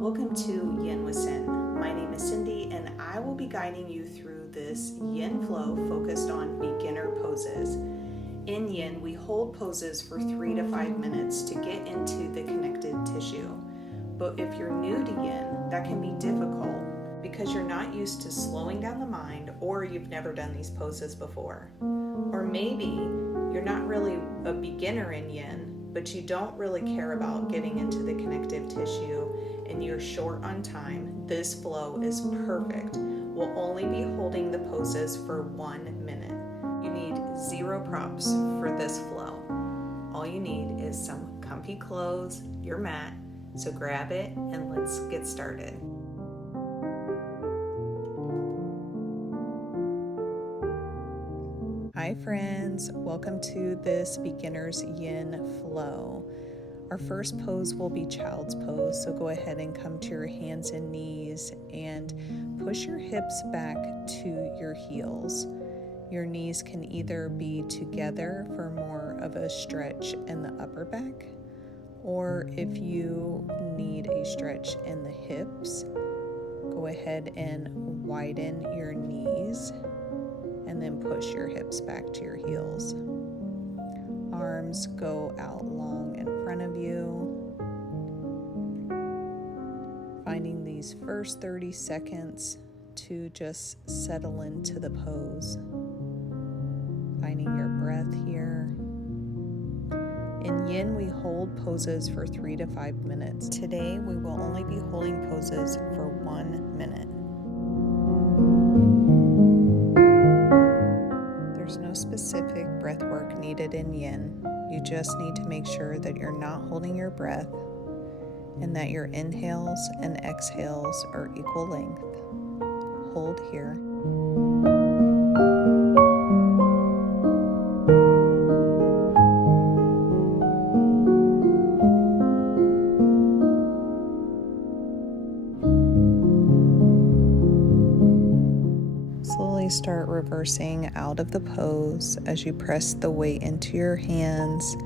Welcome to Yin with Sin. My name is Cindy and I will be guiding you through this Yin Flow focused on beginner poses. In Yin, we hold poses for 3 to 5 minutes to get into the connective tissue. But if you're new to Yin, that can be difficult because you're not used to slowing down the mind, or you've never done these poses before. Or maybe you're not really a beginner in Yin, but you don't really care about getting into the connective tissue and you're short on time. This flow is perfect. We'll only be holding the poses for 1 minute. You need 0 props for this flow. All you need is some comfy clothes, your mat, so grab it and let's get started. Hi friends, welcome to this beginner's Yin Flow. Our first pose will be child's pose, so go ahead and come to your hands and knees and push your hips back to your heels. Your knees can either be together for more of a stretch in the upper back, or if you need a stretch in the hips, go ahead and widen your knees and then push your hips back to your heels. Arms go out long in front of you. Finding these first 30 seconds to just settle into the pose. Finding your breath here. In Yin, we hold poses for 3 to 5 minutes. Today, we will only be holding poses for 1 minute. There's no specific breath work needed in Yin. You just need to make sure that you're not holding your breath and that your inhales and exhales are equal length. Hold here. Start reversing out of the pose as you press the weight into your hands,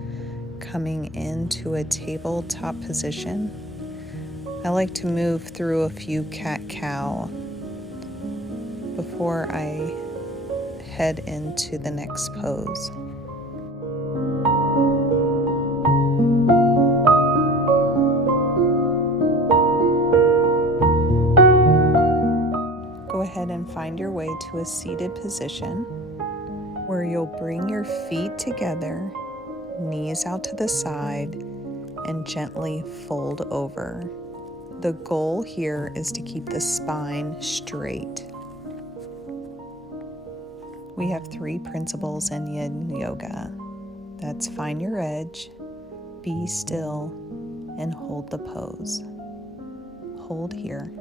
coming into a tabletop position. I like to move through a few cat-cow before I head into the next pose. Go ahead and find your way to a seated position where you'll bring your feet together, knees out to the side, and gently fold over. The goal here is to keep the spine straight. We have 3 principles in Yin Yoga. That's find your edge, be still, and hold the pose. Hold here.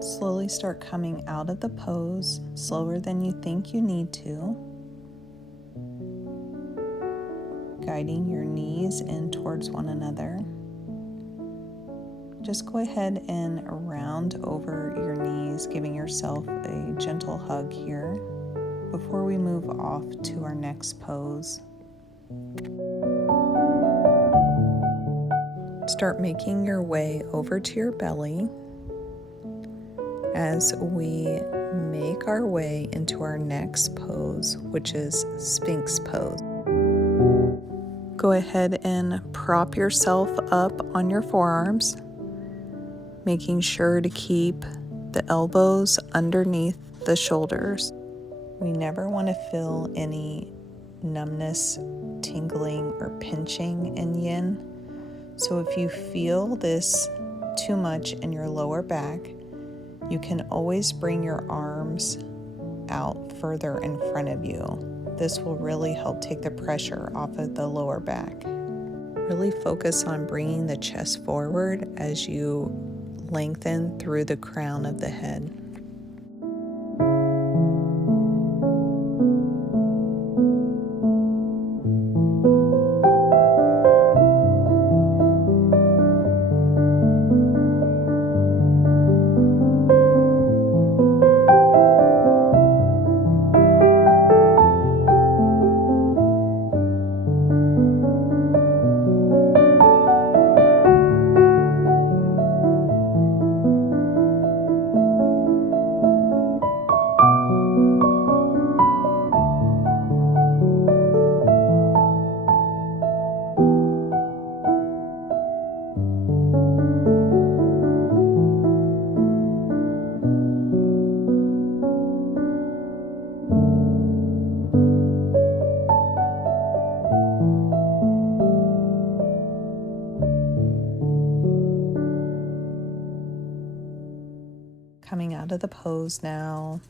Slowly start coming out of the pose, slower than you think you need to. Guiding your knees in towards one another. Just go ahead and round over your knees, giving yourself a gentle hug here before we move off to our next pose. Start making your way over to your belly as we make our way into our next pose, which is Sphinx pose. Go ahead and prop yourself up on your forearms, making sure to keep the elbows underneath the shoulders. We never want to feel any numbness, tingling, or pinching in yin. So if you feel this too much in your lower back, you can always bring your arms out further in front of you. This will really help take the pressure off of the lower back. Really focus on bringing the chest forward as you lengthen through the crown of the head. Coming out of the pose now,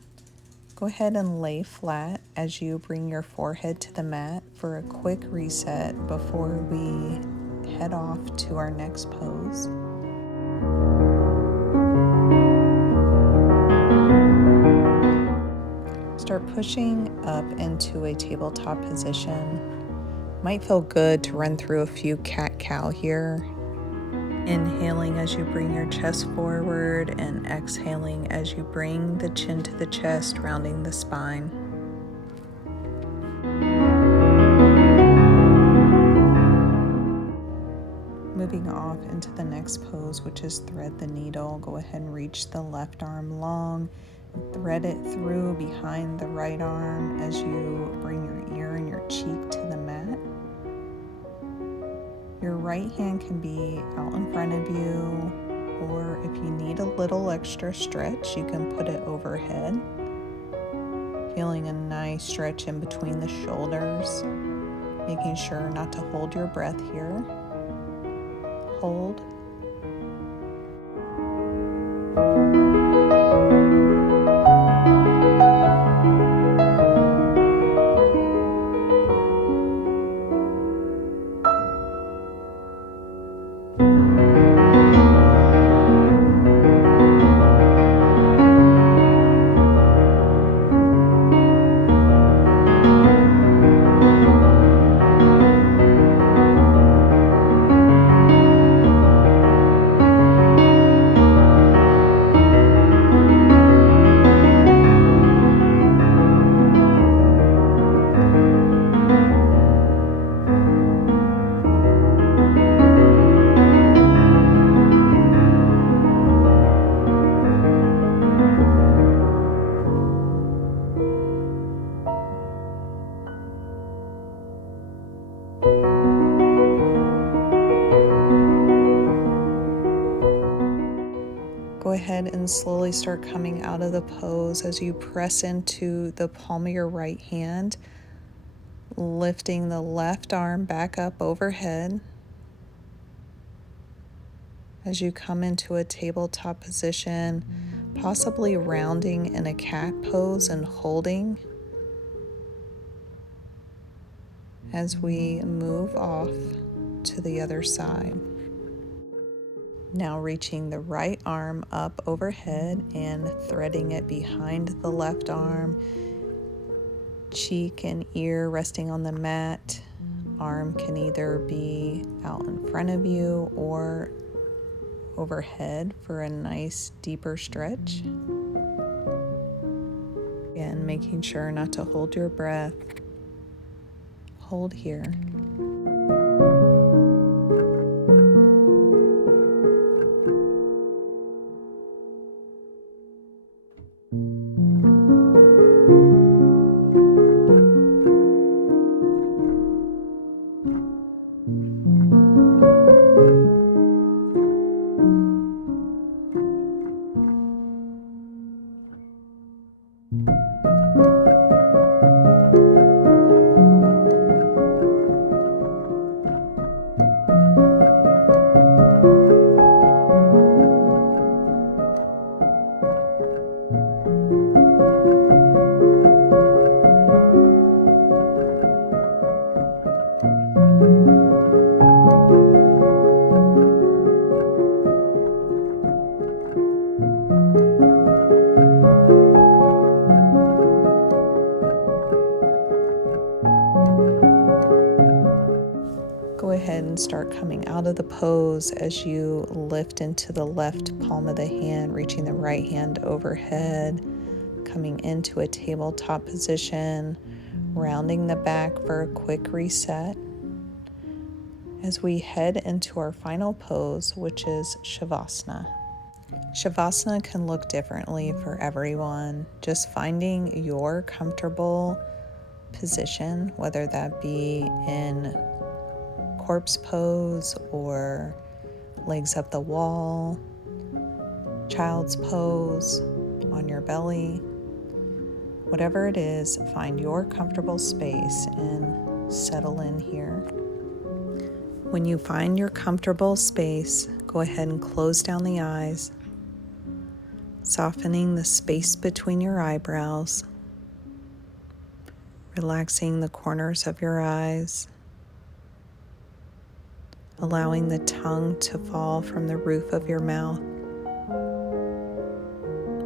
go ahead and lay flat as you bring your forehead to the mat for a quick reset before we head off to our next pose. Start pushing up into a tabletop position. Might feel good to run through a few cat-cow here. Inhaling as you bring your chest forward and exhaling as you bring the chin to the chest, rounding the spine. Moving off into the next pose, which is thread the needle. Go ahead and reach the left arm long and thread it through behind the right arm as you bring your ear and your cheek to the mat. Your right hand can be out in front of you, or if you need a little extra stretch, you can put it overhead. Feeling a nice stretch in between the shoulders, making sure not to hold your breath here. Hold. Go ahead and slowly start coming out of the pose as you press into the palm of your right hand, lifting the left arm back up overhead. As you come into a tabletop position, possibly rounding in a cat pose and holding as we move off to the other side. Now reaching the right arm up overhead and threading it behind the left arm, cheek and ear resting on the mat. Arm can either be out in front of you or overhead for a nice deeper stretch. Again, making sure not to hold your breath. Hold here. ahead and start coming out of the pose as you lift into the left palm of the hand, reaching the right hand overhead, coming into a tabletop position, rounding the back for a quick reset. As we head into our final pose, which is Shavasana. Shavasana can look differently for everyone. Just finding your comfortable position, whether that be in corpse pose or legs up the wall, child's pose, on your belly. Whatever it is, find your comfortable space and settle in here. When you find your comfortable space, go ahead and close down the eyes, softening the space between your eyebrows, relaxing the corners of your eyes, allowing the tongue to fall from the roof of your mouth,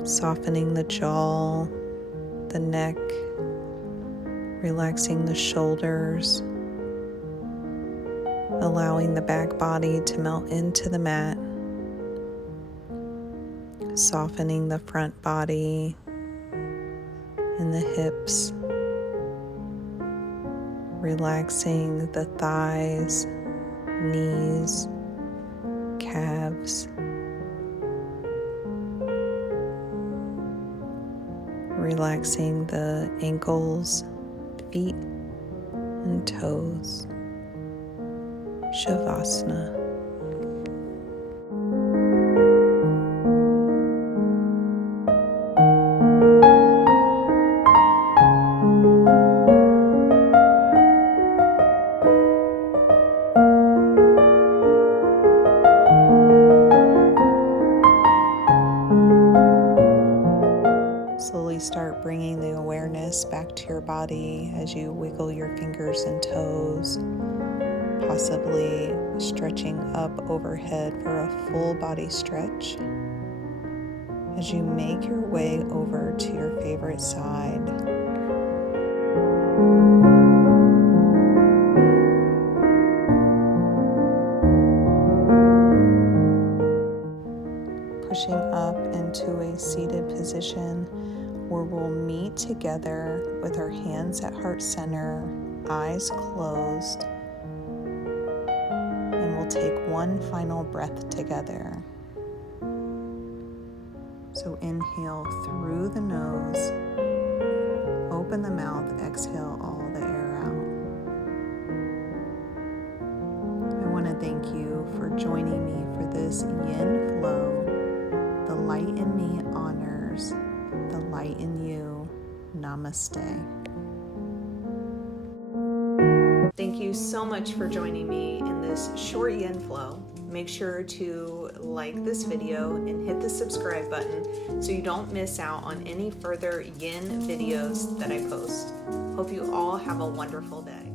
softening the jaw, the neck, relaxing the shoulders, allowing the back body to melt into the mat, softening the front body and the hips, relaxing the thighs, knees, calves, relaxing the ankles, feet, and toes. Shavasana. Slowly start bringing the awareness back to your body as you wiggle your fingers and toes, possibly stretching up overhead for a full body stretch. As you make your way over to your favorite side, pushing up into a seated position where we'll meet together with our hands at heart center, eyes closed, and we'll take one final breath together. So inhale through the nose, open the mouth, exhale all the air out. I want to thank you for joining me for this Yin Flow. The light in me honors the light in you. Namaste. Thank you so much for joining me in this short Yin Flow. Make sure to like this video and hit the subscribe button so you don't miss out on any further Yin videos that I post. Hope you all have a wonderful day.